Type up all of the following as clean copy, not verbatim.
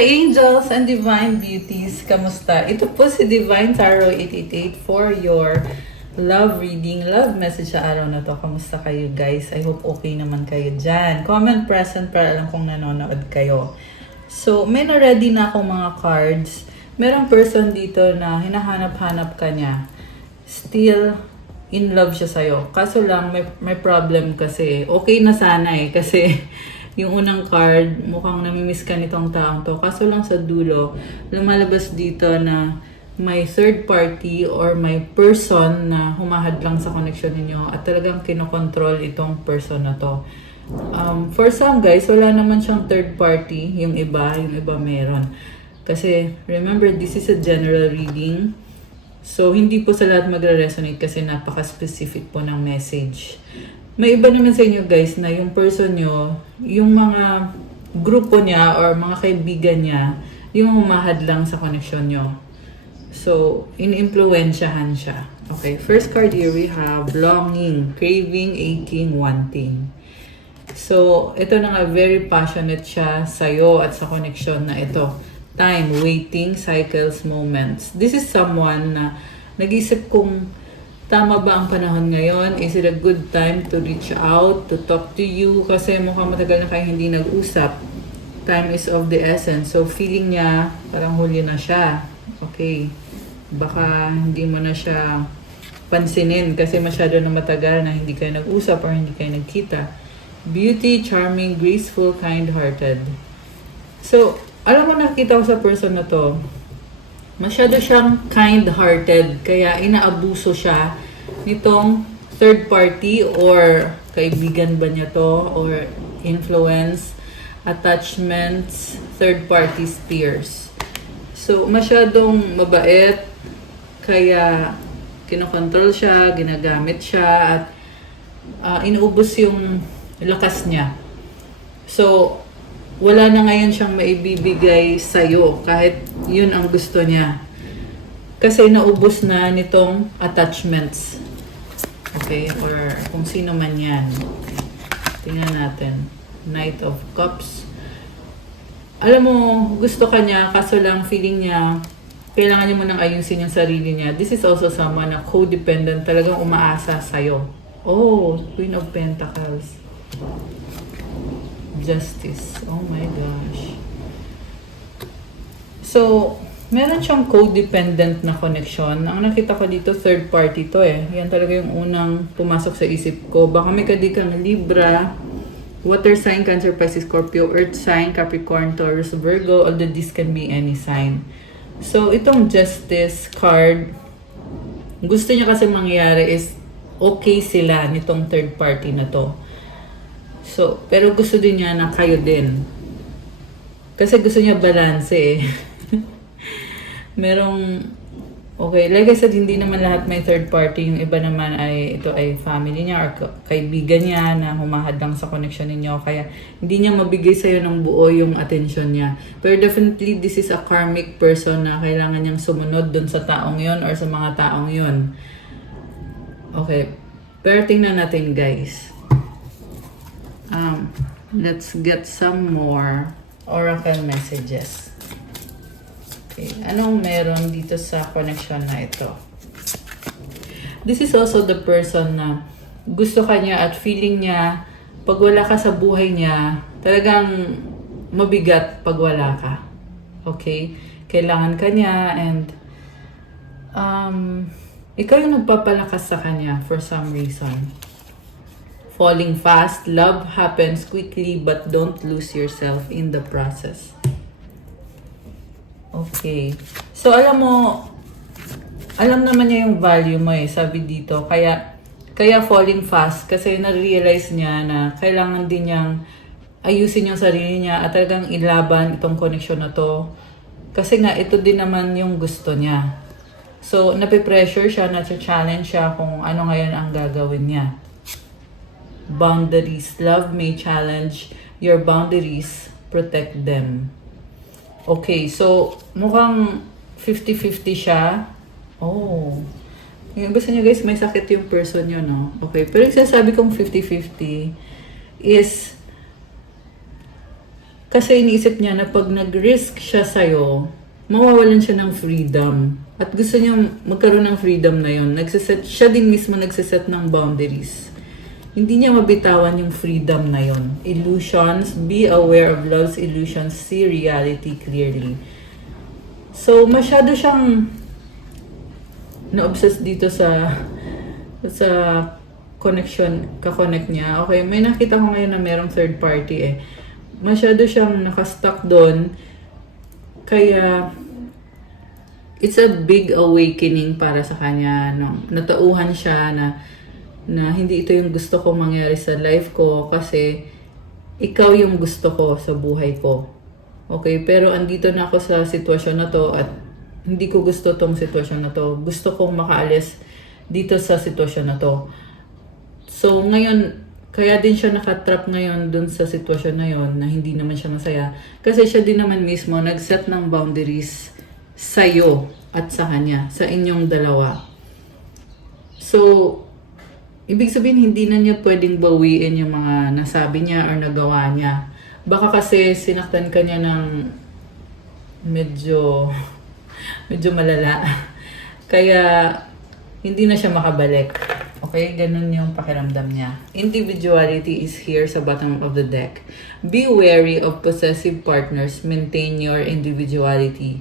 angels and divine beauties, kamusta? Ito po si Divine Tarot 888 for your love reading, love message sa araw na to. Kamusta kayo guys? I hope okay naman kayo dyan. Comment present para alam kong nanonood kayo. So, may na-ready na akong mga cards. Merong person dito na hinahanap-hanap ka niya. Still in love siya sa'yo. Kaso lang, may problem kasi. Okay na sana kasi yung unang card, mukhang namimiss ka nitong taong to. Kaso lang sa dulo, lumalabas dito na may third party or may person na humahad lang sa connection ninyo at talagang kinokontrol itong person na to. For some guys, wala naman siyang third party. Yung iba meron. Kasi, remember, this is a general reading. So, hindi po sa lahat magre-resonate kasi napaka-specific po ng message. May iba naman sa inyo guys na yung person nyo, yung mga grupo niya or mga kaibigan niya, yung humahad lang sa connection nyo. So, in-influensyahan siya. Okay, first card here we have longing, craving, aching, wanting. So, ito na nga, very passionate siya sa'yo at sa connection na ito. Time, waiting, cycles, moments. This is someone na nag-isip kung tama ba ang panahon ngayon? Is it a good time to reach out, to talk to you? Kasi mukhang matagal na kayo hindi nag-usap. Time is of the essence. So, feeling niya, parang huli na siya. Okay. Baka hindi mo na siya pansinin kasi masyado na matagal na hindi kayo nag-usap or hindi kayo nagkita. Beauty, charming, graceful, kind-hearted. So, alam mo, nakita ko sa person na to, masyado siyang kind-hearted, kaya inaabuso siya nitong third party or kaibigan ba niya to or influence, attachments, third party peers. So, masyadong mabait, kaya kinokontrol siya, ginagamit siya, at inuubos yung lakas niya. So, wala na ngayon siyang maibibigay sa'yo kahit yun ang gusto niya. Kasi naubos na nitong attachments. Okay? Or kung sino man yan. Tingnan natin. Knight of Cups. Alam mo, gusto ka niya, kaso lang feeling niya, kailangan niya munang ayusin yung sarili niya. This is also someone na codependent, talagang umaasa sa'yo. Oh, Queen of Pentacles. Justice. Oh my gosh. So, meron siyang codependent na connection. Ang nakita ko dito, third party to eh. Yan talaga yung unang pumasok sa isip ko. Baka may kadikang Libra, water sign, Cancer, Pisces, Scorpio, earth sign, Capricorn, Taurus, Virgo, although this can be any sign. So, itong Justice card, gusto niya kasi mangyari is okay sila nitong third party na to. So, pero gusto din niya na kayo din. Kasi gusto niya balance eh. Merong, okay, like I said, hindi naman lahat may third party. Yung iba naman ay, ito ay family niya or kaibigan niya na humahad lang sa connection ninyo. Kaya, hindi niya mabigay sa'yo ng buo yung attention niya. Pero definitely, this is a karmic person na kailangan niyang sumunod dun sa taong yon or sa mga taong yon. Okay. Pero tingnan natin, guys. Let's get some more oracle messages. Okay, anong meron dito sa connection na ito? This is also the person na gusto ka niya at feeling niya pag wala ka sa buhay niya, talagang mabigat pag wala ka. Okay? Kailangan ka niya and ikaw yung nagpapalakas sa kanya for some reason. Falling fast, love happens quickly but don't lose yourself in the process. Okay. So, alam naman niya yung value mo eh, sabi dito. Kaya falling fast kasi na-realize niya na kailangan din niyang ayusin yung sarili niya at talagang ilaban itong connection na to. Kasi nga, ito din naman yung gusto niya. So, napipressure siya, na-challenge siya kung ano ngayon ang gagawin niya. Boundaries. Love may challenge your boundaries. Protect them. Okay, so mukhang 50-50 siya. Oh. Yung gusto niyo guys, may sakit yung person yun, no? Okay, pero yung sinasabi kong 50-50 is Kasi iniisip niya na pag nag-risk siya sa'yo, mawawalan siya ng freedom. At gusto niya magkaroon ng freedom na yon. Siya din mismo nagsiset ng boundaries. Hindi niya mabitawan yung freedom na yon. Illusions, be aware of love's illusions, see reality clearly. So, masyado siyang na-obsess dito sa connection, ka-connect niya. Okay, may nakita ko ngayon na merong third party eh. Masyado siyang nakastuck doon. Kaya, it's a big awakening para sa kanya. No? Natauhan siya na hindi ito yung gusto kong mangyari sa life ko kasi ikaw yung gusto ko sa buhay ko. Okay, pero andito na ako sa sitwasyon na to at hindi ko gusto tong sitwasyon na to. Gusto kong makaalis dito sa sitwasyon na to. So, ngayon, kaya din siya nakatrap ngayon dun sa sitwasyon na yon na hindi naman siya masaya. Kasi siya din naman mismo nag-set ng boundaries sa'yo at sa kanya, sa inyong dalawa. So, ibig sabihin hindi na niya pwedeng bawiin yung mga nasabi niya or nagawa niya. Baka kasi sinaktan ka niya ng medyo malala. Kaya, hindi na siya makabalik. Okay? Ganun yung pakiramdam niya. Individuality is here sa bottom of the deck. Be wary of possessive partners. Maintain your individuality.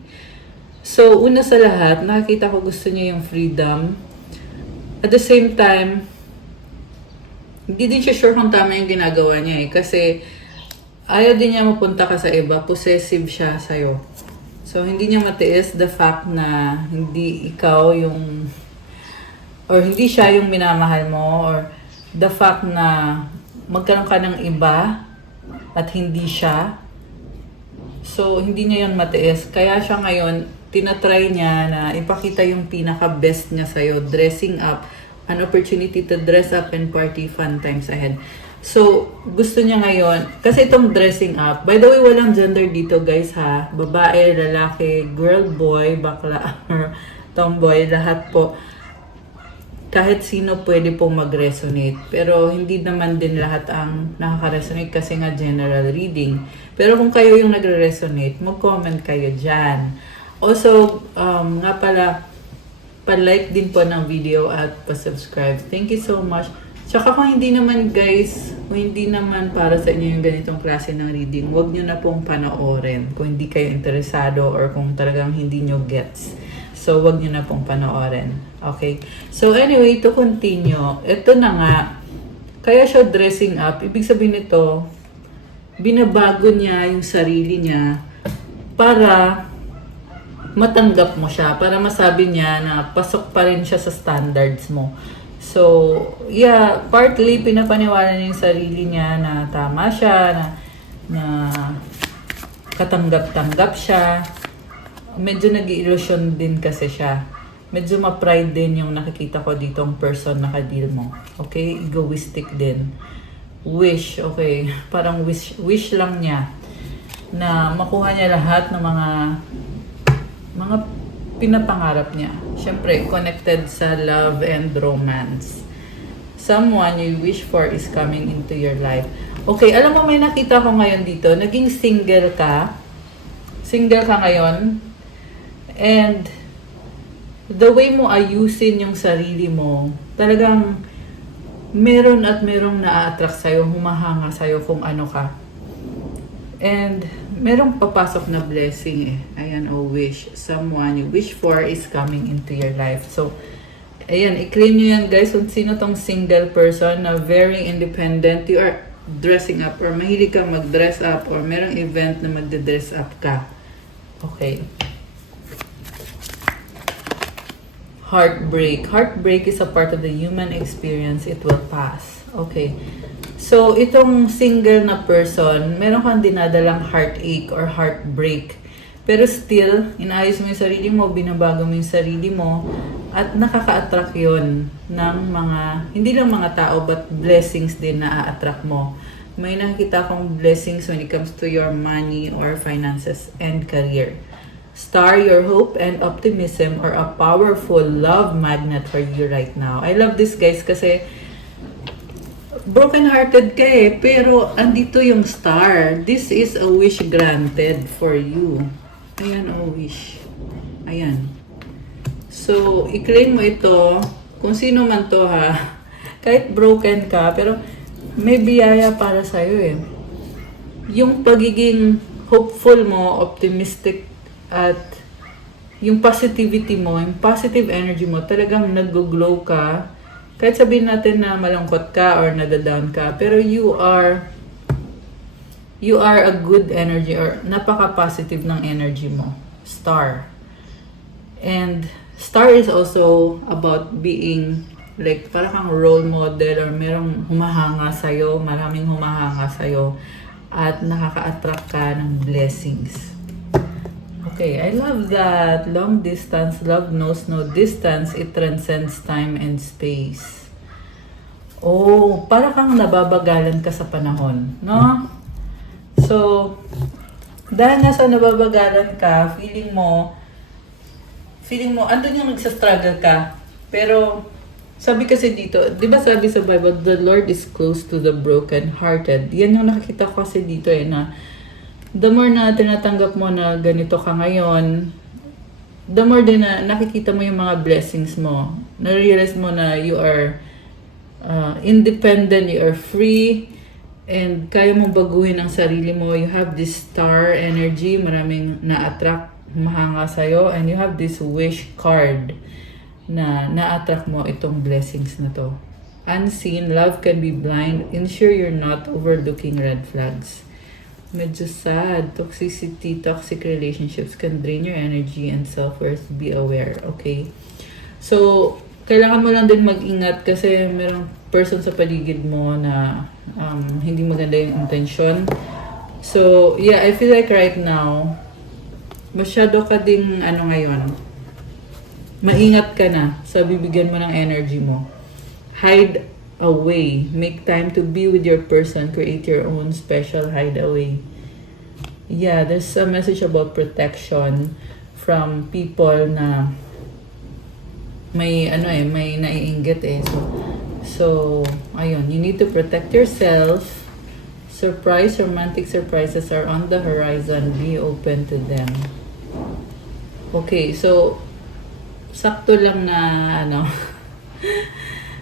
So, una sa lahat, nakikita ko gusto niya yung freedom. At the same time, hindi din siya sure kung tama yung ginagawa niya eh. Kasi, ayaw din niya mapunta ka sa iba. Possessive siya sa'yo. So, hindi niya matiis the fact na hindi ikaw yung or hindi siya yung minamahal mo, or the fact na magkaroon ka ng iba at hindi siya. So, hindi niya yun matiis. Kaya siya ngayon, tinatry niya na ipakita yung pinaka-best niya sa'yo. Dressing up, an opportunity to dress up and party fun times ahead. So, gusto niya ngayon, kasi itong dressing up, by the way, walang gender dito guys ha. Babae, lalaki, girl, boy, bakla, or tomboy, lahat po. Kahit sino pwede pong mag-resonate. Pero hindi naman din lahat ang nakaka-resonate kasi nga general reading. Pero kung kayo yung nagre-resonate, mag-comment kayo dyan. Also, nga pala, pa-like din po ng video at pa-subscribe. Thank you so much. Tsaka kung hindi naman guys, kung hindi naman para sa inyo yung ganitong klase ng reading, huwag nyo na pong panoorin kung hindi kayo interesado or kung talagang hindi nyo gets. So, wag nyo na pong panoorin. Okay? So, anyway, to continue, ito na nga, kaya siya dressing up, ibig sabihin nito, binabago niya yung sarili niya para matanggap mo siya, para masabi niya na pasok pa rin siya sa standards mo. So, yeah, partly pinapaniwala niya yung sarili niya na tama siya, na katanggap-tanggap siya. Medyo nag-i-illusion din kasi siya. Medyo ma-pride din yung nakikita ko ditong person na ka-deal mo. Okay? Egoistic din. Wish, okay. Parang wish lang niya na makuha niya lahat ng mga pinapangarap niya. Siyempre, connected sa love and romance. Someone you wish for is coming into your life. Okay, alam mo may nakita ko ngayon dito. Naging single ka. Single ka ngayon. And the way mo ayusin yung sarili mo, talagang meron at merong na-attract sa'yo, humahanga sa'yo kung ano ka. And merong papasok na blessing eh. Ayan, oh wish. Someone you wish for is coming into your life. So, ayan, i-claim nyo yan guys. Kung sino tong single person na very independent, you are dressing up or mahilig kang mag-dress up or merong event na magde-dress up ka. Okay. Heartbreak. Heartbreak is a part of the human experience. It will pass. Okay. So, itong single na person, meron kang dinadalang heartache or heartbreak. Pero still, inaayos mo yung sarili mo, binabago mo yung sarili mo, at nakaka-attract yun ng mga, hindi lang mga tao, but blessings din na a-attract mo. May nakikita kong blessings when it comes to your money or finances and career. Star, your hope and optimism are a powerful love magnet for you right now. I love this guys kasi broken-hearted ka eh, pero andito yung star. This is a wish granted for you. Ayan, a wish. Ayan. So, i-claim mo ito, kung sino man to ha, kahit broken ka, pero may biyaya para sa'yo eh. Yung pagiging hopeful mo, optimistic, at yung positivity mo, yung positive energy mo, talagang nag-glow ka. Kahit sabihin natin na malungkot ka or nadadown ka, pero you are a good energy or napaka-positive ng energy mo. Star. And star is also about being like parang kang role model or merong humahanga sa'yo, maraming humahanga sa'yo at nakaka-attract ka ng blessings. Okay, I love that. Long distance, love knows no distance. It transcends time and space. Oh, para kang nababagalan ka sa panahon, no? So, dahil nasa nababagalan ka, feeling mo, andun yung nagsastruggle ka. Pero, sabi kasi dito, di ba sabi sa Bible, the Lord is close to the broken-hearted. Yan yung nakikita ko kasi dito eh, na the more na tinatanggap mo na ganito ka ngayon, the more din na nakikita mo yung mga blessings mo. Na-realize mo na you are independent, you are free, and kaya mong baguhin ang sarili mo. You have this star energy, maraming na-attract, mahanga sa'yo, and you have this wish card na na-attract mo itong blessings na to. Unseen, love can be blind. Ensure you're not overlooking red flags. Medyo sad. Toxicity, toxic relationships can drain your energy and self-worth. Be aware, okay? So, kailangan mo lang din mag-ingat kasi merong person sa paligid mo na hindi maganda yung intention. So, yeah, I feel like right now, masyado ka ding ngayon, maingat ka na sa bibigyan mo ng energy mo. Hide away. Make time to be with your person. Create your own special hideaway. Yeah, there's a message about protection from people na may may naiinggit eh. So, ayun, you need to protect yourself. Romantic surprises are on the horizon. Be open to them. Okay, so sakto lang na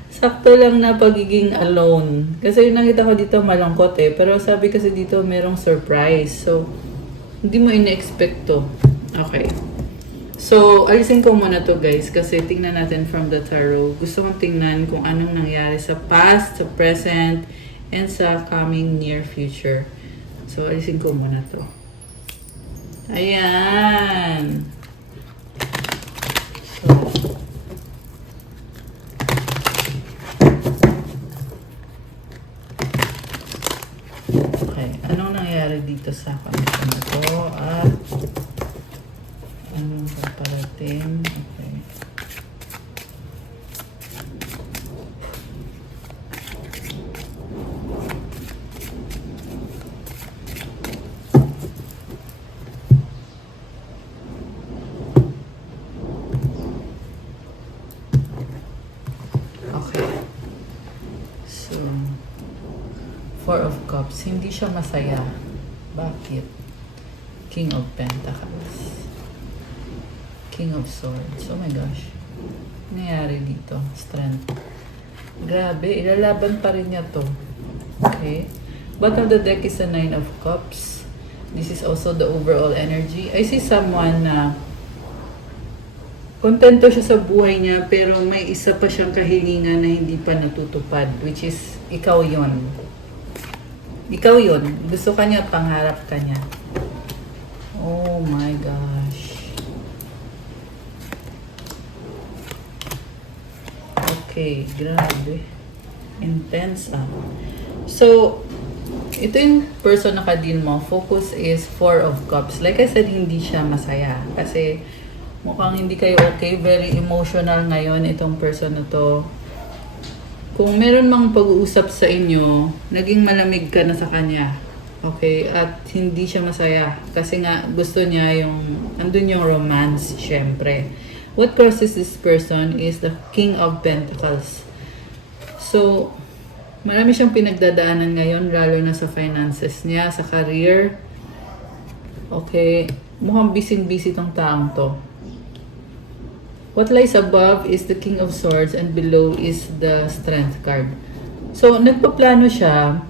sakto lang na pagiging alone. Kasi yung nakita ko dito malungkot eh. Pero sabi kasi dito merong surprise. So, hindi mo ina-expect to. Okay. So, alisin ko muna to guys. Kasi tingnan natin from the tarot. Gusto kong tingnan kung anong nangyari sa past, sa present, and sa coming near future. So, alisin ko muna to. Ayan. Okay, anong nangyari dito sa connection na to? At anong paparating? Okay. Four of Cups, hindi siya masaya. Bakit? King of Pentacles. King of Swords. Oh my gosh. Nangyari dito? Strength. Grabe, ilalaban pa rin niya to. Okay. Bottom of the deck is a Nine of Cups. This is also the overall energy. I see someone na kontento siya sa buhay niya pero may isa pa siyang kahilingan na hindi pa natutupad, which is ikaw yon. Ikaw yun. Gusto ka niya, pangarap ka niya. Oh my gosh. Okay, grabe. Intense ah. So, ito yung person na kadin mo. Focus is Four of Cups. Like I said, hindi siya masaya. Kasi mukhang hindi kayo okay. Very emotional ngayon itong person na to. Kung meron mang pag-uusap sa inyo, naging malamig ka na sa kanya. Okay? At hindi siya masaya. Kasi nga, gusto niya yung, andun yung romance, syempre. What crosses this person is the King of Pentacles. So, Marami siyang pinagdadaanan ngayon, lalo na sa finances niya, sa career. Okay, mukhang busy-busy tong taong to. What lies above is the King of Swords and below is the Strength card. So, nagpaplano siya.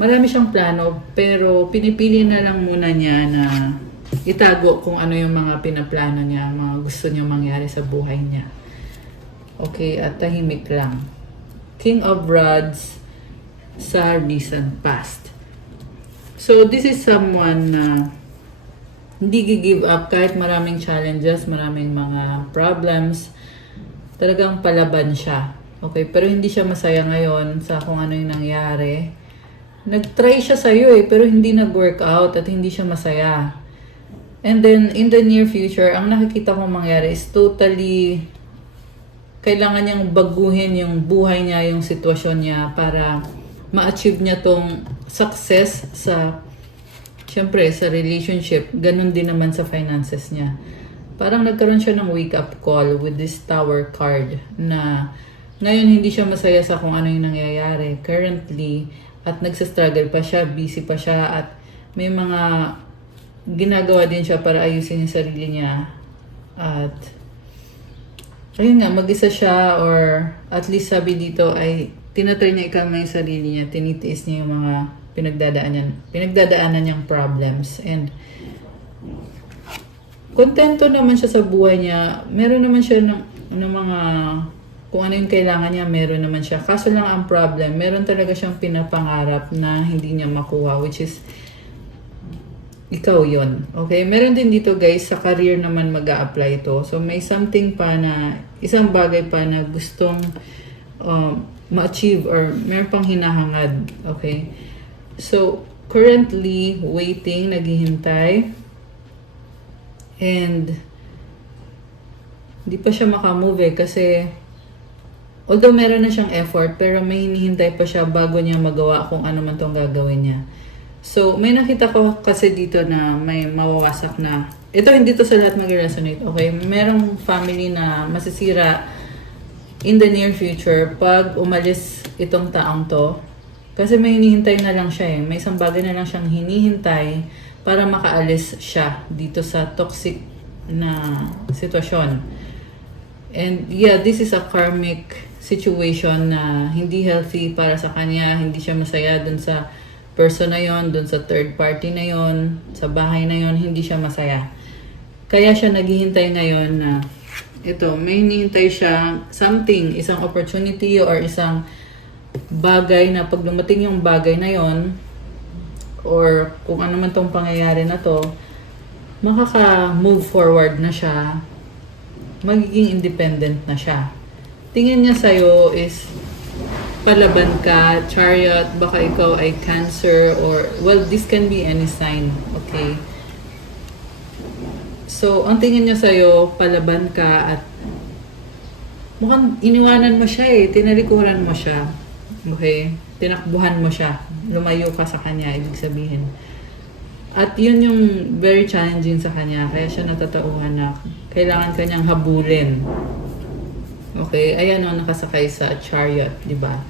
Marami siyang plano, pero pinipili na lang muna niya na itago kung ano yung mga pinaplano niya, mga gusto niya mangyari sa buhay niya. Okay, at tahimik lang. King of Rods sa recent past. So, this is someone na hindi gi-give up kahit maraming challenges, maraming mga problems. Talagang palaban siya. Okay, pero hindi siya masaya ngayon sa kung ano yung nangyari. Nag-try siya sa'yo pero hindi nag-work out at hindi siya masaya. And then, in the near future, ang nakikita kong mangyari is totally kailangan niyang baguhin yung buhay niya, yung sitwasyon niya para ma-achieve niya tong success sa, syempre, sa relationship. Ganun din naman sa finances niya. Parang nagkaroon siya ng wake-up call with this Tower card na ngayon hindi siya masaya sa kung ano yung nangyayari currently at nagsastruggle pa siya, busy pa siya at may mga ginagawa din siya para ayusin yung sarili niya at ayun nga, mag-isa siya or at least sabi dito ay tinatry niya ikalma yung sarili niya, tinitiis niya yung mga pinagdadaanan niyang problems and kontento naman siya sa buhay niya. Meron naman siya ng mga kung ano yung kailangan niya, meron naman siya. Kaso lang ang problem, meron talaga siyang pinapangarap na hindi niya makuha, which is ikaw yon. Okay? Meron din dito guys, sa career naman mag-a-apply ito. So may something pa na, isang bagay pa na gustong ma-achieve or meron pang hinahangad. Okay? So currently, waiting, naghihintay. And hindi pa siya makamove kasi although meron na siyang effort, pero may hinihintay pa siya bago niya magawa kung ano man tong gagawin niya. So, may nakita ko kasi dito na may mawawasak na. Ito, hindi to sa lahat mag-resonate, okay? Merong family na masisira in the near future pag umalis itong taong to. Kasi may hinihintay na lang siya eh. May isang bagay na lang siyang hinihintay para makaalis siya dito sa toxic na sitwasyon. And yeah, this is a karmic situation na hindi healthy para sa kanya. Hindi siya masaya dun sa person na yon, dun sa third party na yon, sa bahay na yon, hindi siya masaya. Kaya siya naghihintay ngayon na ito, may hinihintay siya something, isang opportunity or isang bagay na pag dumating yung bagay na yon or kung ano man tong pangyayari na to, makaka-move forward na siya, magiging independent na siya. Tingin niya sa'yo is palaban ka, Chariot, baka ikaw ay Cancer or, well, this can be any sign, okay? So, ang tingin niya sa'yo, palaban ka at mukhang iniwanan mo siya eh, tinalikuran mo siya, okay? Tinakbuhan mo siya, lumayo ka sa kanya, ibig sabihin. At yun yung very challenging sa kanya, kaya siya natatauhan na kailangan kanyang habulin. Okay, ayan o, nakasakay sa Chariot, di ba?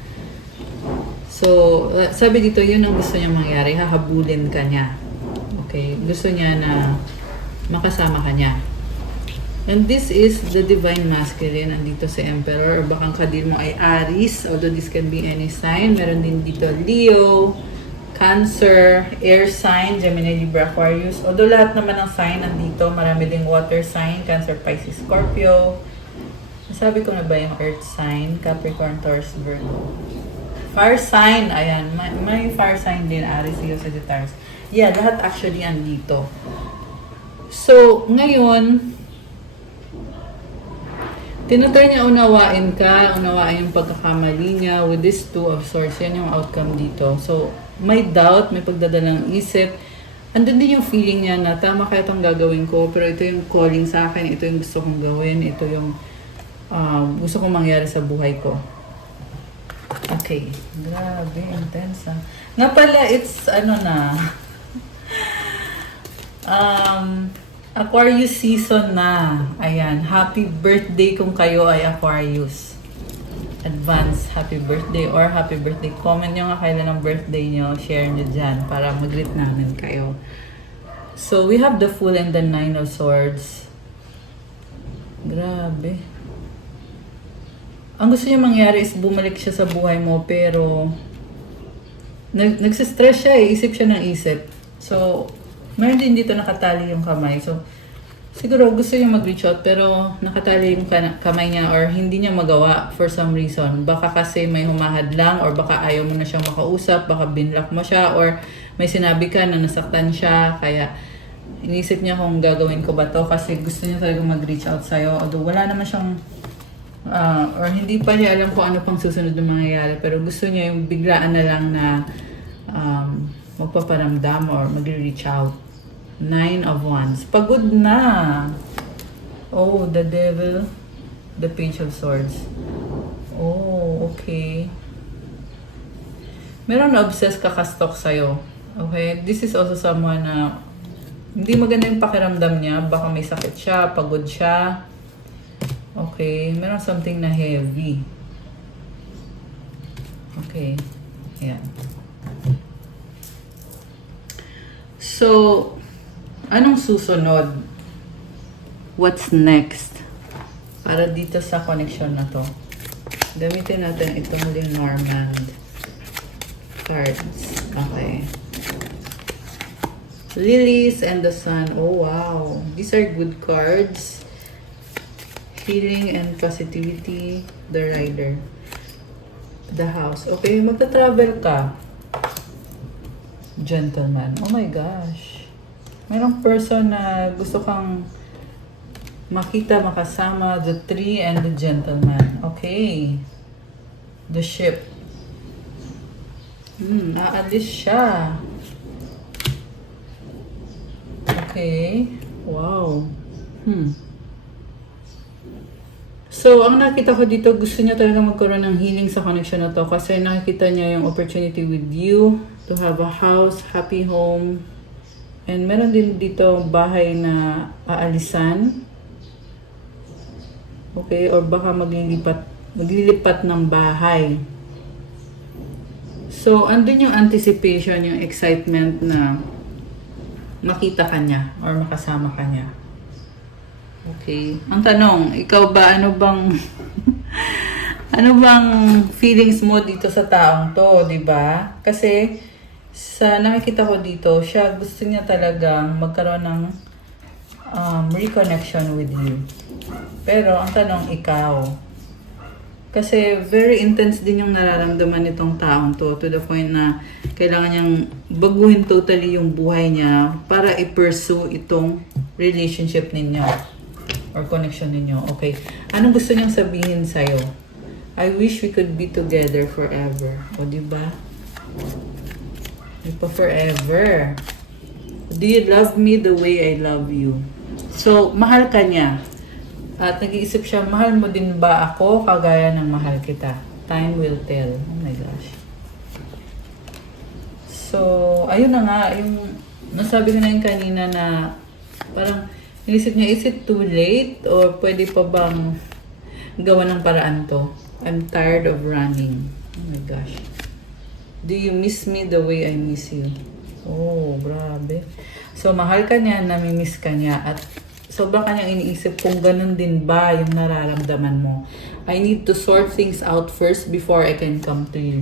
So, sabi dito, yun ang gusto niya mangyari, hahabulin ka niya. Okay, gusto niya na makasama ka niya. And this is the Divine Masculine, andito si Emperor, or baka ang kadir mo ay Aries, although this can be any sign. Meron din dito Leo, Cancer, Air sign, Gemini, Libra, Aquarius. Although lahat naman ng sign nandito, marami ding water sign, Cancer, Pisces, Scorpio. Sabi ko na ba yung Earth sign, Capricorn, Taurus, Virgo. Fire sign, ayan, may fire sign din, Aries, Leo, Sagittarius. Yeah, lahat actually andito. So, ngayon, tinatry niya unawain ka, unawain yung pagkakamali niya with this Two of Swords. Yan yung outcome dito. So, may doubt, may pagdadalang isip. Andun din yung feeling niya na tama kaya itong gagawin ko, pero ito yung calling sa akin, ito yung gusto kong gawin, ito yung gusto kong mangyari sa buhay ko. Okay. Grabe, intense ah. Nga pala, it's ano na, Aquarius season na. Ayan, happy birthday kung kayo ay Aquarius. advance happy birthday or happy birthday. Comment nyo nga kailan ang birthday nyo. Share nyo dyan para mag-greet namin kayo. So, we have the Fool and the Nine of Swords. Grabe. Ang gusto niya mangyari is bumalik siya sa buhay mo, pero nagsistress siya eh. Isip siya ng isip. So, meron din dito nakatali yung kamay. So, siguro gusto niya mag-reach out pero nakatali yung kamay niya or hindi niya magawa for some reason. Baka kasi may humahadlang or baka ayaw mo na siyang makausap, baka binlock mo siya or may sinabi ka na nasaktan siya. Kaya inisip niya kung gagawin ko ba to kasi gusto niya talaga mag-reach out sa'yo. Although wala naman siyang or hindi pa niya alam kung ano pang susunod na mangyayari pero gusto niya yung biglaan na lang na magpaparamdam or mag-reach out. 9 of Wands. Pagod na. Oh, the Devil. The Page of Swords. Oh, okay. Meron na obsessed kakastok sa'yo. Okay? This is also someone na hindi maganda yung pakiramdam niya. Baka may sakit siya, pagod siya. Okay. Meron something na heavy. Okay. Ayan. So, anong susunod? What's next? Para dito sa connection na to. Gamitin natin itong Lenormand cards. Okay. Lilies and the Sun. Oh, wow. These are good cards. Healing and positivity. The Rider. The House. Okay, magta-travel ka. Gentleman. Oh my gosh. Mayroong person na gusto kang makita, makasama. The Tree and the Gentleman. Okay. The Ship. Aalis siya. Okay. Wow. So, ang nakita ko dito, gusto niya talaga magkaroon ng healing sa connection na to kasi nakikita niya yung opportunity with you to have a house, happy home. And meron din dito bahay na aalisan. Okay, or baka maglilipat ng bahay. So, andun yung anticipation, yung excitement na makita ka niya or makasama ka niya. Okay. Ang tanong, ikaw ba, ano bang ano bang feelings mo dito sa taong to, di ba? Kasi sa nakikita ko dito, siya gusto niya talagang magkaroon ng reconnection with you. Pero ang tanong, ikaw. Kasi very intense din yung nararamdaman nitong taong to the point na kailangan niyang baguhin totally yung buhay niya para i-pursue itong relationship ninyo or connection ninyo. Okay. Anong gusto niyang sabihin sa'yo? I wish we could be together forever. O, diba? Di pa forever. Do you love me the way I love you? So, mahal ka niya. At nag-iisip siya, mahal mo din ba ako kagaya ng mahal kita? Time will tell. Oh my gosh. So, ayun na nga. Yung, nasabi ko na yung kanina na parang inisip niya, is it too late? Or pwede pa bang gawa ng paraan to? I'm tired of running. Oh my gosh. Do you miss me the way I miss you? Oh, grabe. So, mahal ka niya, namimiss ka niya, at sobrang kanyang iniisip kung ganun din ba yung nararamdaman mo. I need to sort things out first before I can come to you.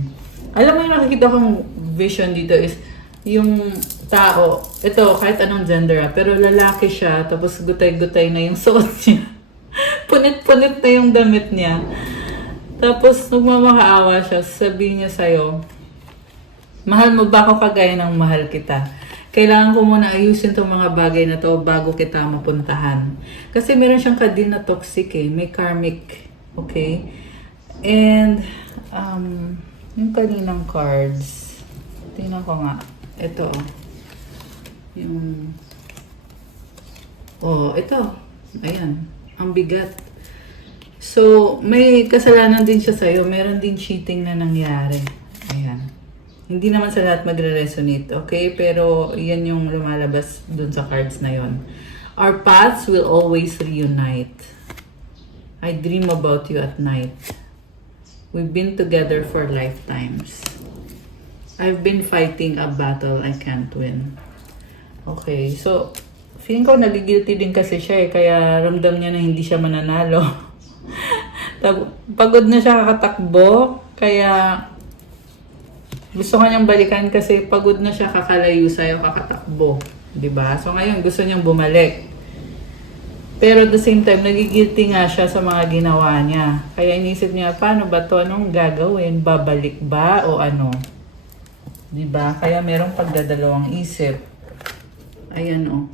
Alam mo yung nakikita kong vision dito is yung tao, ito kahit anong gender pero lalaki siya, tapos gutay-gutay na yung suot niya. Punit-punit na yung damit niya. Tapos nagmamakaawa siya, sabihin niya sa'yo, mahal mo ba ako kagaya ng mahal kita? Kailangan ko muna ayusin itong mga bagay na to bago kita mapuntahan. Kasi meron siyang kadin na toxic eh. May karmic. Okay? And, yung kaninang cards. Tingnan ko nga. Ito. Yung, ito. Ayan. Ang bigat. So, may kasalanan din siya sa'yo. Meron din cheating na nangyari. Ayan. Hindi naman sa lahat magre-resonate, okay? Pero yan yung lumalabas dun sa cards na yon. Our paths will always reunite. I dream about you at night. We've been together for lifetimes. I've been fighting a battle I can't win. Okay, so feeling ko nagigilty din kasi siya kaya ramdam niya na hindi siya mananalo. Pagod na siya kakatakbo, kaya gusto ka niyang balikan kasi pagod na siya kakalayo sa'yo, kakatakbo. 'Di ba? So ngayon gusto niyang bumalik. Pero at the same time, nagigilty nga siya sa mga ginawa niya. Kaya inisip niya, paano ba to? Anong gagawin? Babalik ba o ano? 'Di ba? Kaya merong pagdadalawang isip. Ayan o.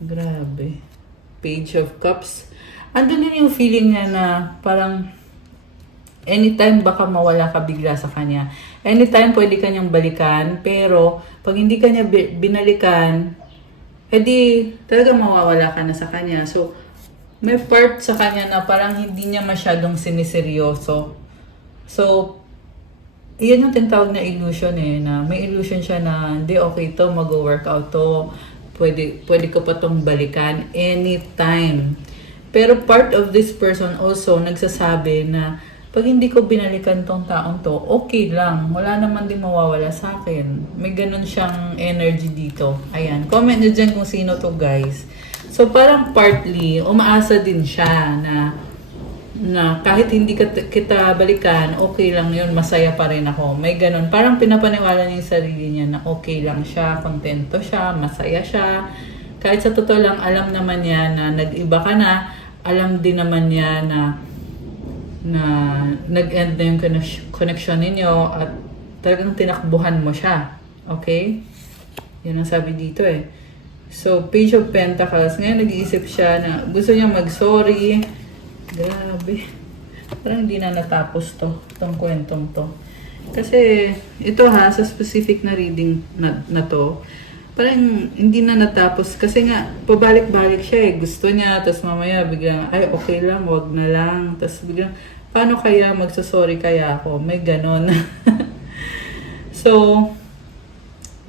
Grabe. Page of Cups. Andun din yung feeling niya na parang anytime baka mawala ka bigla sa kanya. Anytime pwede kanyang balikan, pero pag hindi kanya binalikan, edi talaga mawawala ka na sa kanya. So, may part sa kanya na parang hindi niya masyadong siniseryoso. So, iyan yung tinatawag na illusion na may illusion siya na hindi okay to, mag-workout to, pwede ko pa tong balikan anytime. Pero part of this person also nagsasabi na pag hindi ko binalikan tong taong to, okay lang. Wala naman din mawawala sa akin. May ganun siyang energy dito. Ayan. Comment nyo dyan kung sino to, guys. So, parang partly, umaasa din siya na kahit hindi kita balikan, okay lang yun. Masaya pa rin ako. May ganun. Parang pinapaniwala niya yung sarili niya na okay lang siya, kontento siya, masaya siya. Kahit sa totoo lang, alam naman niya na nag-iba ka na. Alam din naman niya na nag-end na yung connection ninyo at talagang tinakbuhan mo siya. Okay? Yun ang sabi dito So, Page of Pentacles. Ngayon nag-iisip siya na gusto niya mag-sorry. Grabe. Parang hindi na natapos itong kwentong to. Kasi ito sa specific na reading na to, parang hindi na natapos kasi nga pabalik-balik siya gusto niya, tapos mamaya biglang ay okay lang, wag na lang, tapos biglang paano kaya magsasorry kaya ako, may ganon. So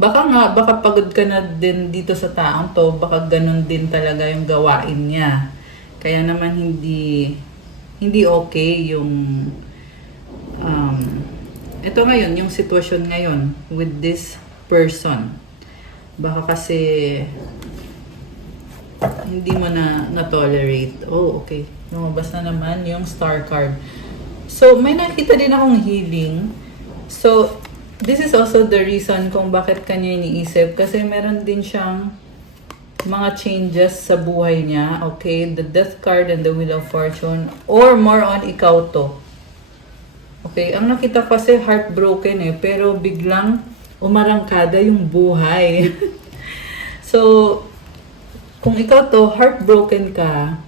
baka pagod ka na din dito sa taong to, baka ganon din talaga yung gawain niya, kaya naman hindi okay yung ito ngayon, yung sitwasyon ngayon with this person. Baka kasi hindi mo na-tolerate. Oh, okay. Lumabas na naman yung star card. So, may nakita din akong healing. So, this is also the reason kung bakit kanya iniisip. Kasi meron din siyang mga changes sa buhay niya. Okay? The Death card and the Wheel of Fortune. Or more on ikaw to. Okay? Ang nakita kasi heartbroken pero biglang umarangkada yung buhay. So, kung ikaw to, heartbroken ka,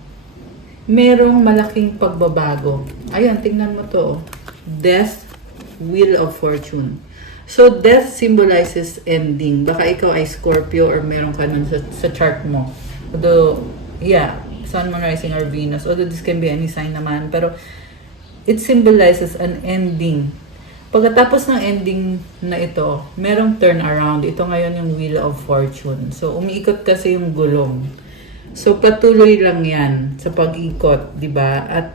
merong malaking pagbabago. Ayan, tingnan mo to. Death, Wheel of Fortune. So, death symbolizes ending. Baka ikaw ay Scorpio or meron ka nun sa chart mo. Although, yeah, Sun, Moon, Rising, or Venus. Although this can be any sign naman. Pero, it symbolizes an ending. Pagkatapos ng ending na ito, merong turnaround. Ito ngayon yung Wheel of Fortune. So, umiikot kasi yung gulong. So, patuloy lang yan sa pag-ikot, di ba? At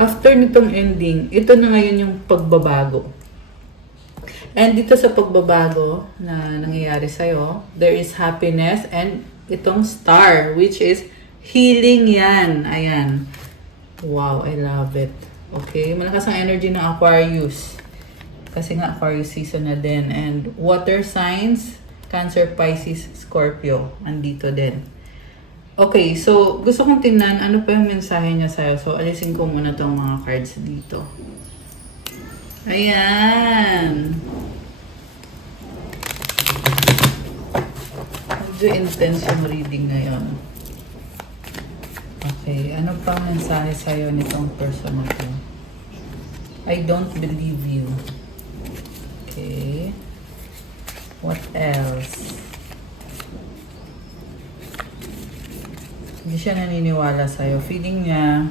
after nitong ending, ito na ngayon yung pagbabago. And dito sa pagbabago na nangyayari sa'yo, there is happiness and itong star, which is healing yan. Ayan. Wow, I love it. Okay, malakas ang energy ng Aquarius. Kasi nga Aquarius season na din. And water signs, Cancer, Pisces, Scorpio. Andito din. Okay, so gusto kong tingnan ano pa yung mensahe niya sa'yo. So alisin ko muna tong mga cards dito. Ayan. Medyo intense yung reading ngayon. Okay, ano pa mensahe sa'yo nitong person na to? I don't believe you. Okay. What else? Hindi siya naniniwala sa'yo. Feeling niya,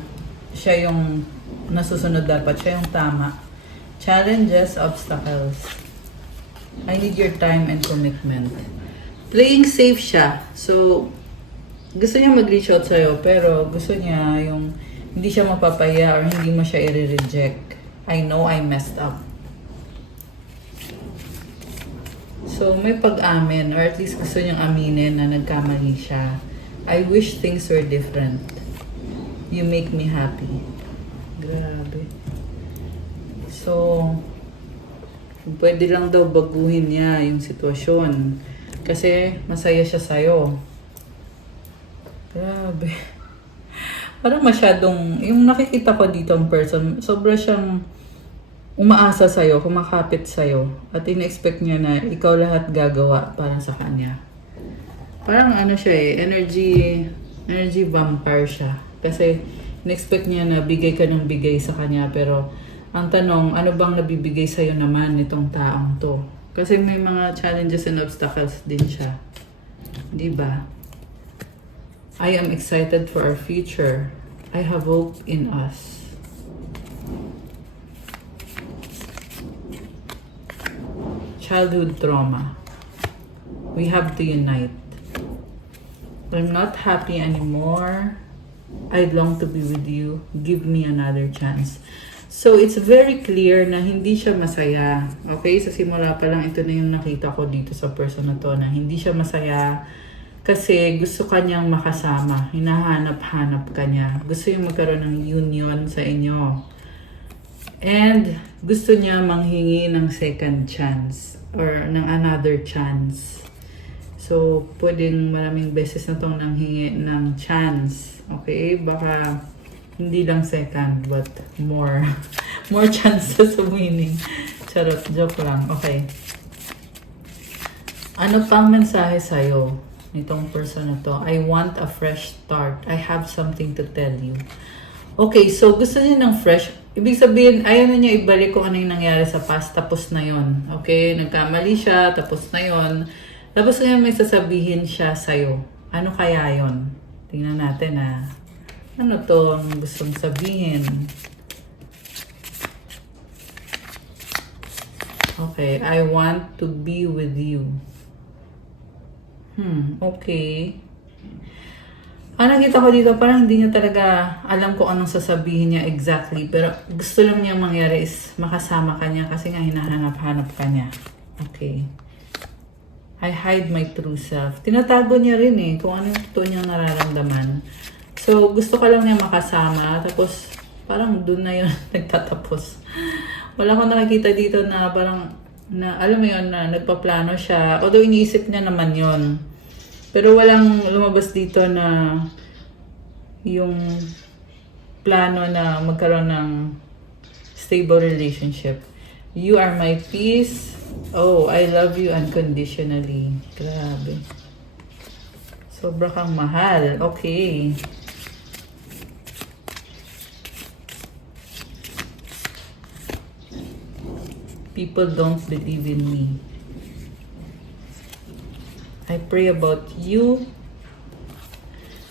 siya yung nasusunod dapat. Siya yung tama. Challenges, obstacles. I need your time and commitment. Playing safe siya. So, gusto niya mag-reach out sa'yo, pero gusto niya yung hindi siya mapapaya or hindi mo siya i-reject. I know I messed up. So, may pag-amin or at least gusto niyang aminin na nagkamali siya. I wish things were different. You make me happy. Grabe. So, pwede lang daw baguhin niya yung sitwasyon. Kasi masaya siya sa'yo. Grabe. Parang masyadong, yung nakikita ko dito ang person, sobra siyang umaasa sa'yo, kumakapit sa'yo, at in-expect niya na ikaw lahat gagawa para sa kanya. Parang ano siya energy vampire siya. Kasi in-expect niya na bigay ka ng bigay sa kanya, pero ang tanong, ano bang nabibigay sa'yo naman itong taong to? Kasi may mga challenges and obstacles din siya. Di ba? I am excited for our future. I have hope in us. Childhood trauma. We have to unite. I'm not happy anymore. I long to be with you. Give me another chance. So, it's very clear na hindi siya masaya. Okay? Sa simula pa lang, ito na yung nakita ko dito sa person na to, na hindi siya masaya kasi gusto kanyang makasama. Hinahanap-hanap kanya. Gusto yung magkaroon ng union sa inyo. And gusto niya manghingi ng second chance or ng another chance. So, pwedeng maraming beses na itong nanghingi ng chance. Okay? Baka hindi lang second, but more. More chances of winning. Charot, joke lang. Okay. Ano pang mensahe sa'yo nitong person na to? I want a fresh start. I have something to tell you. Okay, so gusto niya ng fresh. Ibig sabihin, ayaw na niya ibalik kung ano yung nangyari sa past. Tapos na yon. Okay? Nagkamali siya. Tapos na yon. Tapos ngayon may sasabihin siya sa'yo. Ano kaya yon? Tingnan natin ano to ang gustong sabihin. Okay. I want to be with you. Okay. Ang nakita ko dito, parang hindi niya talaga alam kung anong sasabihin niya exactly. Pero gusto lang niya mangyari is makasama ka niya kasi nga hinahanap-hanap ka niya. Okay. I hide my true self. Tinatago niya rin kung ano yung totoo niyang nararamdaman. So, gusto ka lang niya makasama. Tapos, parang dun na yun nagtatapos. Wala akong nakikita dito na parang, alam mo yun, na nagpaplano siya. Although iniisip niya naman yun. Pero walang lumabas dito na yung plano na magkaroon ng stable relationship. You are my peace. Oh, I love you unconditionally. Grabe. Sobra kang mahal. Okay. People don't believe in me. I pray about you.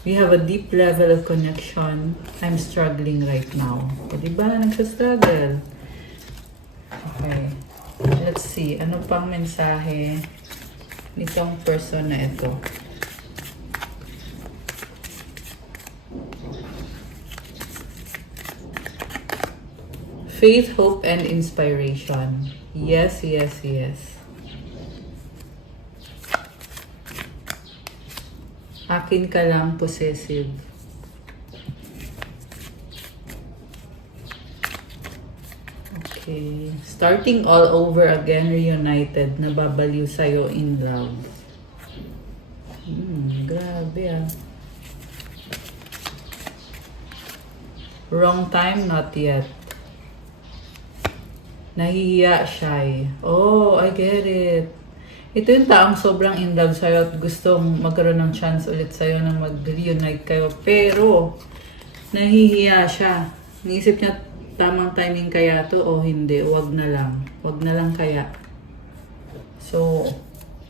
We have a deep level of connection. I'm struggling right now. O diba? Nagsastruggle. Okay. Let's see. Ano pang mensahe nitong person na ito? Faith, hope, and inspiration. Yes, yes, yes. Akin ka lang, possessive. Okay. Starting all over again, reunited. Nababaliw sa'yo in love. Grabe Wrong time, not yet. Nahihiya siya Oh, I get it. Ito yung taong sobrang in love sa'yo at gustong magkaroon ng chance ulit sa'yo na mag-reunite kayo. Pero, nahihiya siya. Niisip niya, tamang timing kaya to o hindi. Wag na lang. Wag na lang kaya. So,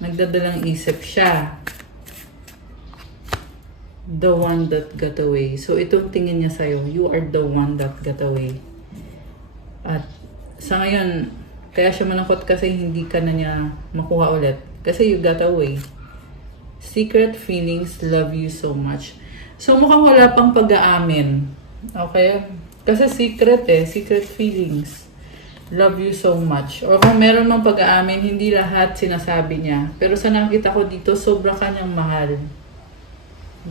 nagdadalang isip siya. The one that got away. So, itong tingin niya sa'yo. You are the one that got away. At sa ngayon, kaya siya malungkot kasi hindi ka na niya makuha ulit. Kasi you got away. Secret feelings, love you so much. So mukhang wala pang pag-aamin. Okay? Kasi secret eh. Secret feelings. Love you so much. O kung meron mang pag-aamin, hindi lahat sinasabi niya. Pero sa nakita ko dito, sobra kanyang mahal.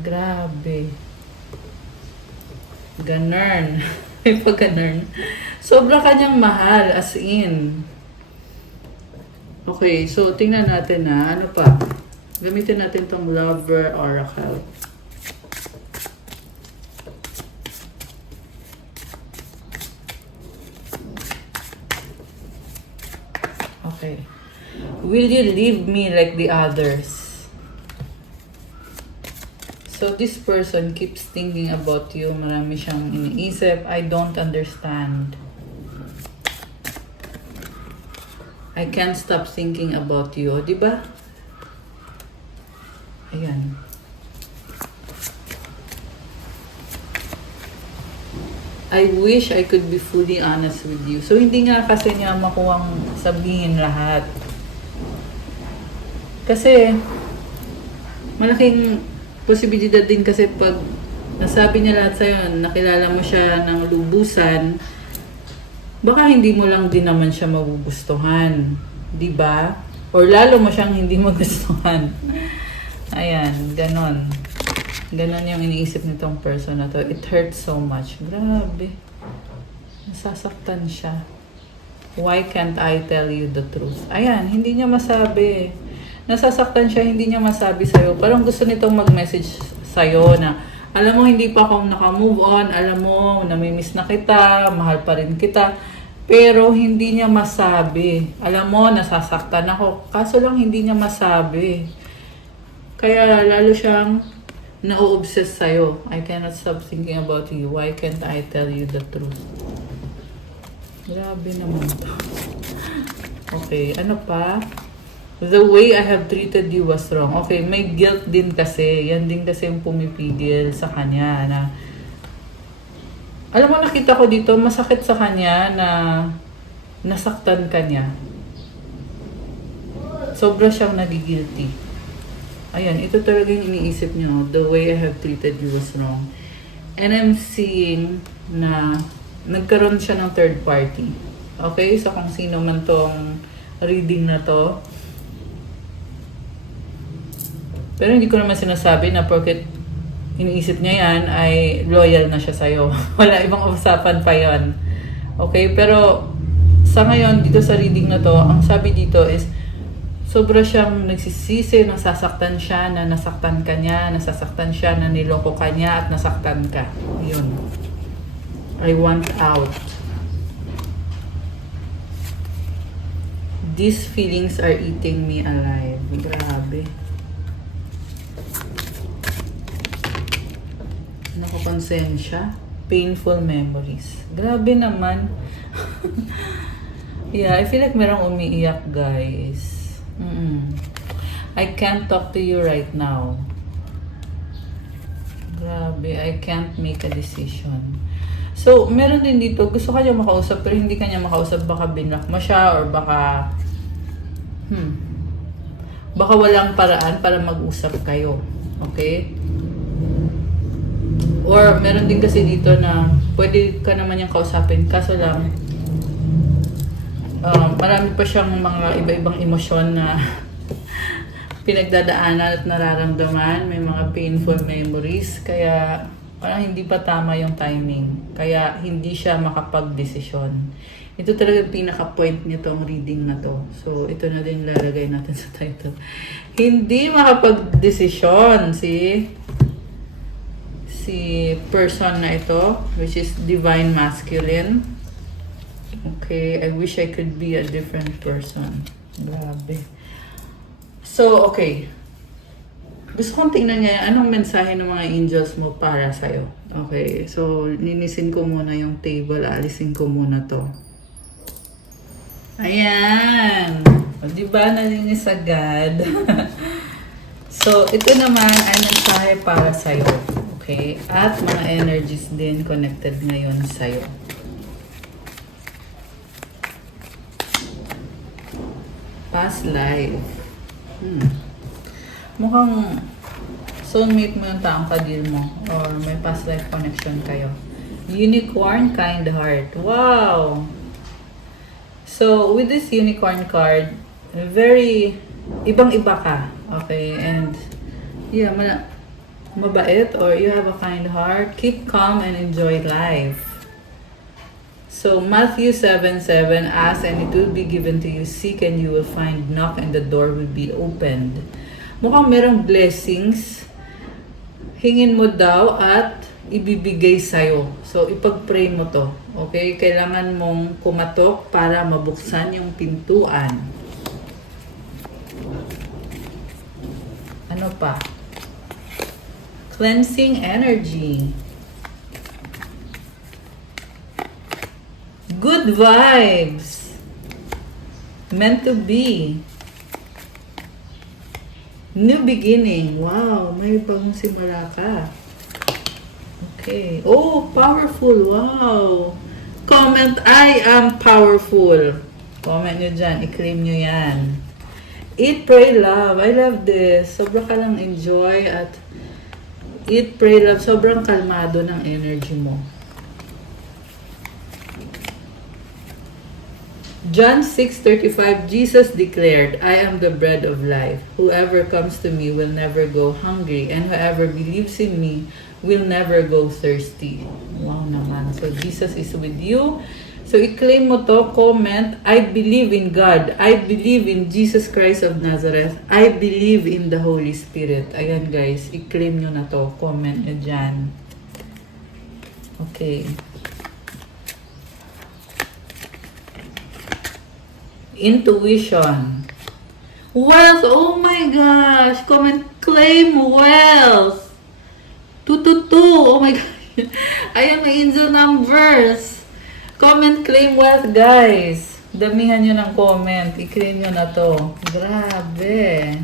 Grabe. Ganern. May pag-ganern. Sobra kanyang mahal, as in. Okay, so tingnan natin na. Ano pa? Gamitin natin tong Lover Oracle. Okay. Will you leave me like the others? So this person keeps thinking about you. Marami siyang iniisip. I don't understand. I can't stop thinking about you. Diba? Ayan. I wish I could be fully honest with you. So, hindi nga kasi niya makuwang sabihin lahat. Kasi, malaking posibilidad din kasi pag nasabi niya lahat sa'yo, nakilala mo siya ng lubusan, baka hindi mo lang din naman siya magugustuhan. Diba? Or lalo mo siyang hindi magustuhan. Ayan, ganon. Ganon yung iniisip nitong person na to. It hurts so much. Grabe. Nasasaktan siya. Why can't I tell you the truth? Ayan, hindi niya masabi. Nasasaktan siya, hindi niya masabi sa'yo. Parang gusto nitong mag-message sa'yo na, alam mo, hindi pa akong naka-move on. Alam mo, namimiss na kita. Mahal pa rin kita. Pero hindi niya masabi. Alam mo, nasasaktan ako. Kaso lang hindi niya masabi. Kaya lalo siyang na-obsess sa'yo. I cannot stop thinking about you. Why can't I tell you the truth? Grabe naman to. Okay, ano pa? The way I have treated you was wrong. Okay, may guilt din kasi. Yan din kasi yung pumipigil sa kanya na alam mo, nakita ko dito, masakit sa kanya na nasaktan ka niya. Sobra siyang nagigilty. Ayan, ito talaga yung iniisip niyo. The way I have treated you was wrong. And I'm seeing na nagkaroon siya ng third party. Okay? So kung sino man tong reading na to. Pero hindi ko naman sinasabi na porket iniisip niya yan ay loyal na siya sa'yo. Wala ibang usapan pa yon. Okay? Pero sa ngayon, dito sa reading na to, ang sabi dito is sobra siyang nagsisisi, nasasaktan siya, na nasaktan ka niya, nasasaktan siya, na niloko ka niya, at nasaktan ka. Yun. I want out. These feelings are eating me alive. Grabe. Nakakonsensya. Painful memories. Grabe naman. Yeah, I feel like merong umiiyak, guys. I can't talk to you right now. Grabe, I can't make a decision. So, meron din dito, gusto ka niya makausap pero hindi ka niya makausap, baka binlock mo siya or baka baka walang paraan para mag-usap kayo. Okay? Or meron din kasi dito na pwede ka naman niyang kausapin, kaso lang marami pa siyang mga iba-ibang emosyon na pinagdadaanan at nararamdaman. May mga painful memories. Kaya parang hindi pa tama yung timing. Kaya hindi siya makapag-desisyon. Ito talaga yung pinaka-point nitong reading na to. So, ito na din lalagay natin sa title. Hindi makapag-desisyon si person na ito, which is Divine Masculine. Okay, I wish I could be a different person. Grabe. So, okay. Gusto kong tingnan niya anong mensahe ng mga angels mo para sa'yo. Okay, so linisin ko muna yung table. Alisin ko muna to. Ayan. O, diba? Nalinis agad. So, ito naman ay mensahe para sa'yo. Okay? At mga energies din connected ngayon sa'yo. Past life. Mukhang soulmate mo yung taong kadil mo or may past life connection kayo. Unicorn kind heart. Wow! So, with this unicorn card, very ibang-iba ka. Okay? And, yeah, mabait or you have a kind heart. Keep calm and enjoy life. So, Matthew 7:7, ask and it will be given to you. Seek and you will find. Knock and the door will be opened. Mukhang merong blessings. Hingin mo daw at ibibigay sa'yo. So, ipag-pray mo to. Okay? Kailangan mong kumatok para mabuksan yung pintuan. Ano pa? Cleansing energy. Good vibes. Meant to be. New beginning. Wow, may bagong simula ka. Okay. Oh, powerful. Wow. Comment, I am powerful. Comment nyo dyan. I-claim nyo yan. Eat, pray, love. I love this. Sobra ka lang enjoy at eat, pray, love. Sobrang kalmado ng energy mo. John 6:35, Jesus declared, I am the bread of life. Whoever comes to me will never go hungry, and whoever believes in me will never go thirsty. Wow naman. So, Jesus is with you. So, i-claim mo to, comment, I believe in God. I believe in Jesus Christ of Nazareth. I believe in the Holy Spirit. Ayan guys, i-claim nyo na to. Comment nyo dyan. Okay. Intuition. Wealth. Oh my gosh. Comment, claim wealth. 222. Oh my gosh. Ayan, may angel numbers. Comment, claim wealth, guys. Damihan nyo ng comment. I-claim nyo na to. Grabe.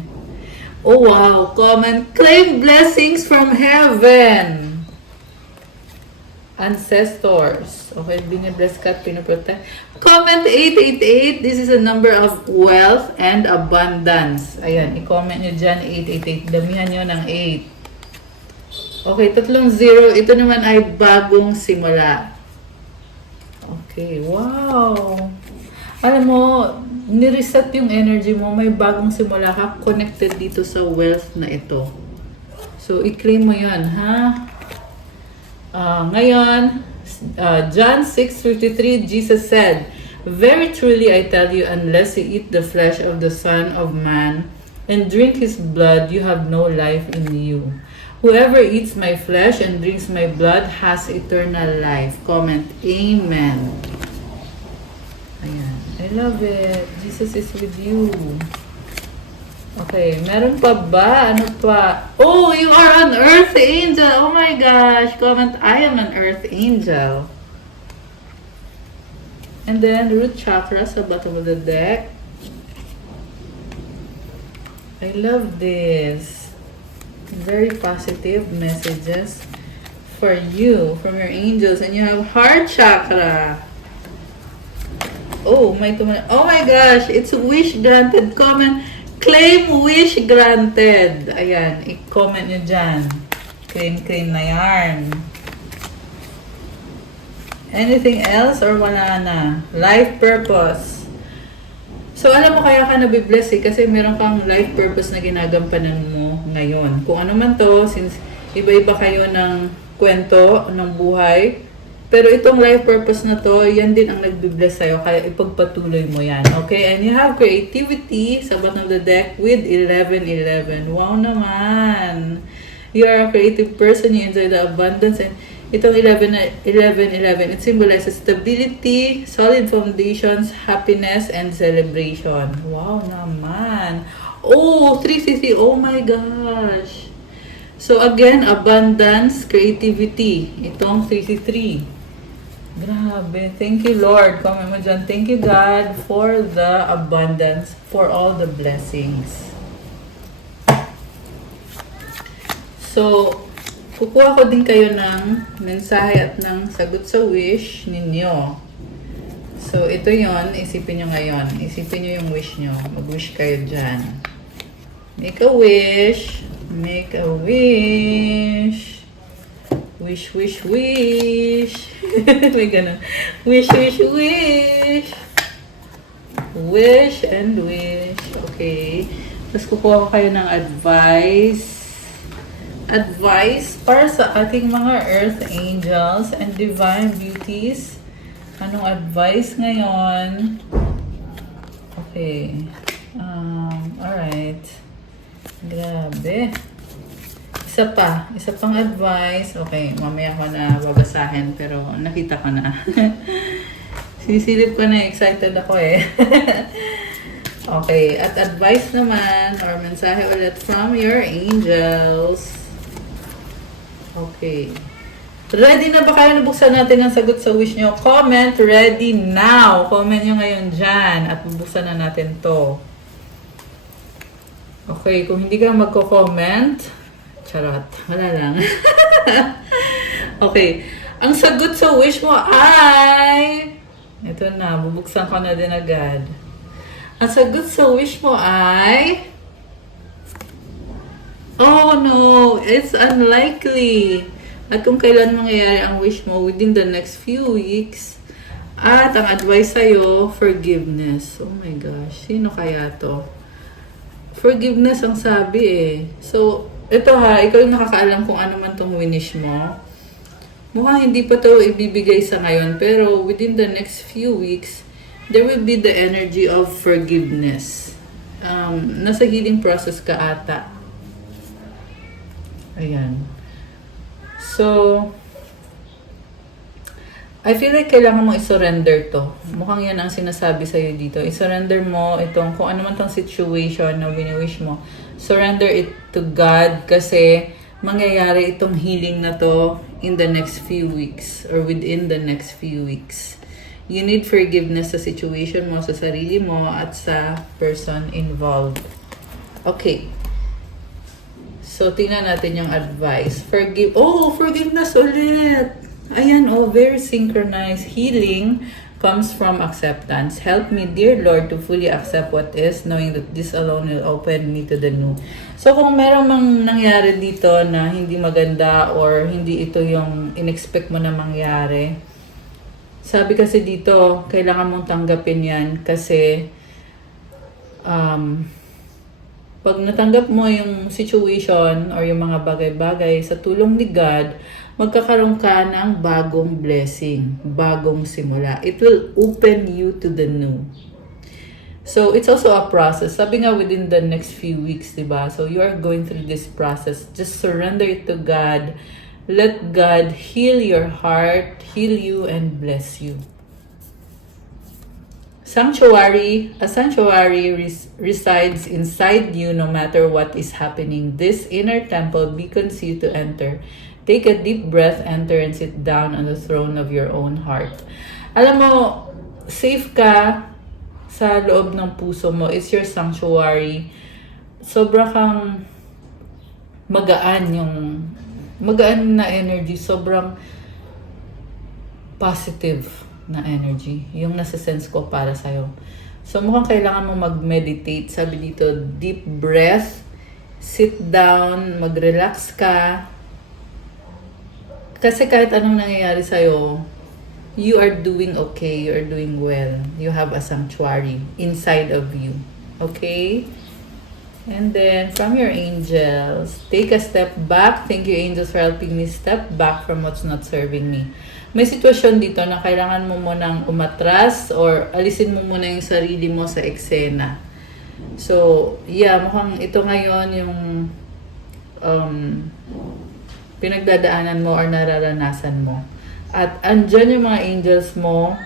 Oh wow. Comment, claim blessings from heaven. Ancestors. Okay, binibless ka at pinaprotect. Comment 888. This is a number of wealth and abundance. Ayan, i-comment nyo dyan 888. Damihan nyo ng 8. Okay, 30. Ito naman ay bagong simula. Okay, wow. Alam mo, nireset yung energy mo. May bagong simula ka connected dito sa wealth na ito. So, i-claim mo yan, ha? Ngayon, John 6:53, Jesus said, very truly I tell you, unless you eat the flesh of the Son of Man and drink His blood, you have no life in you. Whoever eats my flesh and drinks my blood has eternal life. Comment, Amen. Ayan. I love it. Jesus is with you. Okay, meron pa ba? Ano pa? Oh, you are an earth angel. Oh my gosh. Comment, I am an earth angel. And then, root chakra sa bottom of the deck. I love this. Very positive messages for you from your angels. And you have heart chakra. Oh, may tumalan. Oh my gosh. It's wish granted. Comment, claim wish granted. Ayan, i-comment nyo dyan. Claim na yarn. Anything else or wala na? Life purpose. So, alam mo kaya ka nabibless kasi meron kang life purpose na ginagampanan mo ngayon. Kung ano man to, since iba-iba kayo ng kwento, ng buhay, pero itong life purpose na to, yan din ang nagbibless sa'yo. Kaya ipagpatuloy mo yan. Okay? And you have creativity sa bottom of the deck with 1111. Wow naman! You are a creative person. You enjoy the abundance. And itong 1111, it symbolizes stability, solid foundations, happiness, and celebration. Wow naman! Oh! 360. Oh my gosh! So again, abundance, creativity. Itong 363. Grabe. Thank you, Lord. Comment mo dyan. Thank you, God, for the abundance, for all the blessings. So, kukuha ko din kayo ng mensahe at ng sagot sa wish ninyo. So, ito yon, isipin nyo ngayon. Isipin nyo yung wish nyo. Mag-wish kayo dyan. Make a wish. Make a wish. Wish, wish, wish. May ganun. Wish, wish, wish. Wish and wish. Okay. Tapos kukuha ko kayo ng advice. Advice para sa ating mga Earth Angels and Divine Beauties. Anong advice ngayon? Okay. Alright. Grabe. Isa pang advice. Okay, mamaya ko na babasahin pero nakita ko na. Sisilip ko na, excited ako eh. Okay, at advice naman or mensahe ulit from your angels. Okay. Ready na ba kayo? Nabuksan natin ang sagot sa wish nyo. Comment ready now. Comment nyo ngayon dyan at bubuksan na natin to. Okay, kung hindi ka magko-comment, charot, wala lang. Okay, ang sagot sa wish mo ay... Ito na, bubuksan ko na din agad. Ang sagot sa wish mo ay... Oh no, it's unlikely. At kung kailan mangyayari ang wish mo within the next few weeks. At ang advice sa'yo, forgiveness. Oh my gosh, sino kaya to? Forgiveness ang sabi eh. So, ito ha, ikaw yung nakakaalam kung ano man tong winish mo. Mukhang hindi pa to ibibigay sa ngayon, pero within the next few weeks, there will be the energy of forgiveness. Nasa healing process ka ata. Ayan. So, I feel like kailangan mo i-surrender to. Mukhang yan ang sinasabi sa'yo dito. I-surrender mo itong, kung ano man tong situation na wini-wish mo. Surrender it to God kasi mangyayari itong healing na to in the next few weeks or within the next few weeks. You need forgiveness sa situation mo, sa sarili mo, at sa person involved. Okay. So, tingnan natin yung advice. Forgiveness ulit! Ayan, very synchronized. Healing comes from acceptance. Help me, dear Lord, to fully accept what is, knowing that this alone will open me to the new. So, kung meron mang nangyari dito na hindi maganda or hindi ito yung in-expect mo na mangyari, sabi kasi dito, kailangan mong tanggapin yan kasi pag natanggap mo yung situation or yung mga bagay-bagay sa tulong ni God, magkakaroon ka ng bagong blessing, bagong simula. It will open you to the new. So, it's also a process. Sabi nga within the next few weeks, diba? So, you are going through this process. Just surrender it to God. Let God heal your heart, heal you, and bless you. A sanctuary resides inside you no matter what is happening. This inner temple beckons you to enter. Take a deep breath, enter, and sit down on the throne of your own heart. Alam mo, safe ka sa loob ng puso mo. It's your sanctuary. Sobra kang magaan na energy. Sobrang positive na energy. Yung nasa-sense ko para sa'yo. So, mukhang kailangan mo mag-meditate. Sabi dito, deep breath, sit down, mag-relax ka. Kasi kahit anong nangyayari sa'yo, you are doing okay, you are doing well. You have a sanctuary inside of you. Okay? And then, from your angels, take a step back. Thank you, angels, for helping me step back from what's not serving me. May sitwasyon dito na kailangan mo munang umatras or alisin mo muna yung sarili mo sa eksena. So, yeah, mukhang ito ngayon yung pinagdadaanan mo or nararanasan mo. At andyan yung mga angels mo,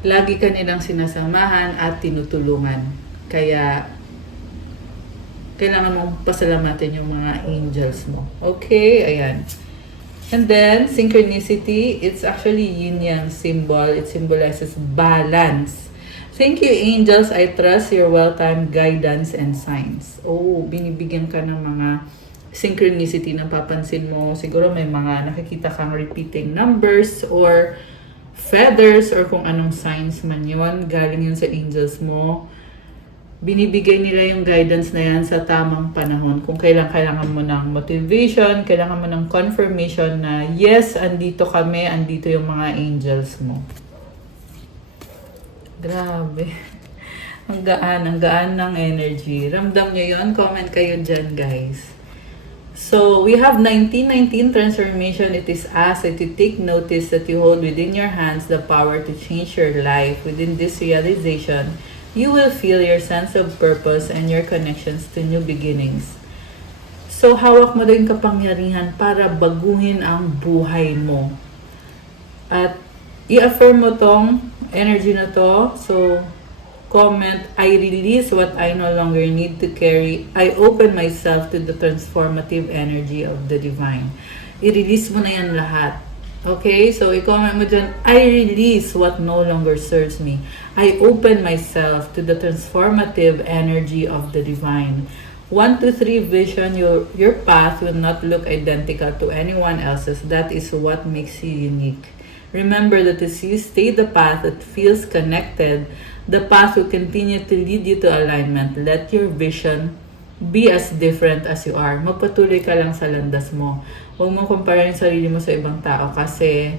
lagi ka nilang sinasamahan at tinutulungan. Kaya, kailangan mong pasalamatin yung mga angels mo. Okay? Ayan. And then, synchronicity, it's actually yin-yang symbol. It symbolizes balance. Thank you, angels. I trust your well-timed guidance and signs. Oh, binibigyan ka ng mga synchronicity na papansin mo. Siguro may mga nakikita kang repeating numbers or feathers or kung anong signs man yun. Galing yun sa angels mo. binibigay nila yung guidance na yan sa tamang panahon. Kung kailangan mo ng motivation, kailangan mo ng confirmation na yes, andito kami, andito yung mga angels mo. Grabe. Ang gaan ng energy. Ramdam nyo yun? Comment kayo dyan, guys. So, we have 1919 transformation. It is asked that you take notice that you hold within your hands the power to change your life. Within this realization, you will feel your sense of purpose and your connections to new beginnings. So, hawak mo din kapangyarihan para baguhin ang buhay mo. At i-affirm mo tong energy na to. So, comment, I release what I no longer need to carry. I open myself to the transformative energy of the divine. I-release mo na yan lahat. Okay? So, i-comment mo dyan, I release what no longer serves me. I open myself to the transformative energy of the divine. 1, 2, 3 vision, your path will not look identical to anyone else's. That is what makes you unique. Remember that as you stay the path that feels connected, the path will continue to lead you to alignment. Let your vision be as different as you are. Magpatuloy ka lang sa landas mo. Huwag mo compare yung sarili mo sa ibang tao kasi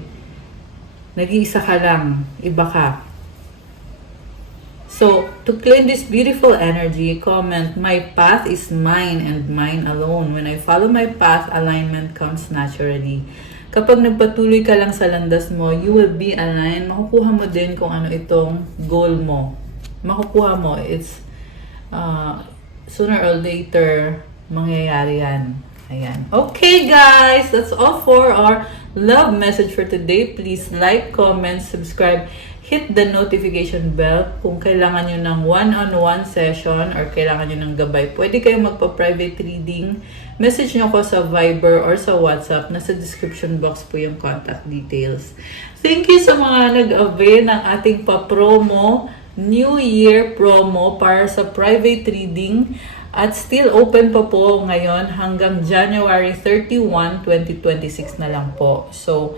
nag-iisa ka lang, iba ka. So, to claim this beautiful energy, comment, my path is mine and mine alone. When I follow my path, alignment comes naturally. Kapag nagpatuloy ka lang sa landas mo, you will be aligned. Makukuha mo din kung ano itong goal mo. Makukuha mo. It's sooner or later, mangyayari yan. Ayan. Okay, guys. That's all for our love message for today. Please like, comment, subscribe, hit the notification bell. Kung kailangan nyo ng one-on-one session or kailangan nyo ng gabay, pwede kayo magpa-private reading. Message nyo ko sa Viber or sa WhatsApp. Nasa description box po yung contact details. Thank you sa mga nag-avail ng ating pa-promo, New Year promo para sa private reading. At still open pa po ngayon hanggang January 31, 2026 na lang po. So,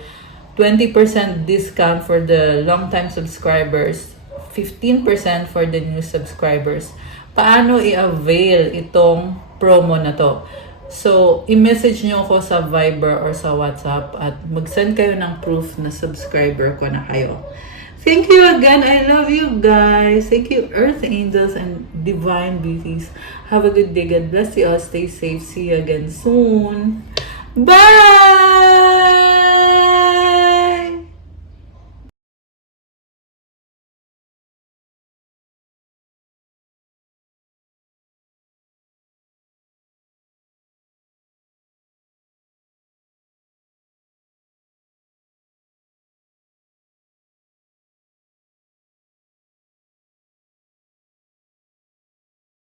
20% discount for the long-time subscribers, 15% for the new subscribers. Paano i-avail itong promo na to? So, i-message nyo ako sa Viber or sa WhatsApp at mag-send kayo ng proof na subscriber ko na kayo. Thank you again. I love you guys. Thank you, Earth Angels and Divine Beauties. Have a good day. God bless you all. Stay safe. See you again soon. Bye!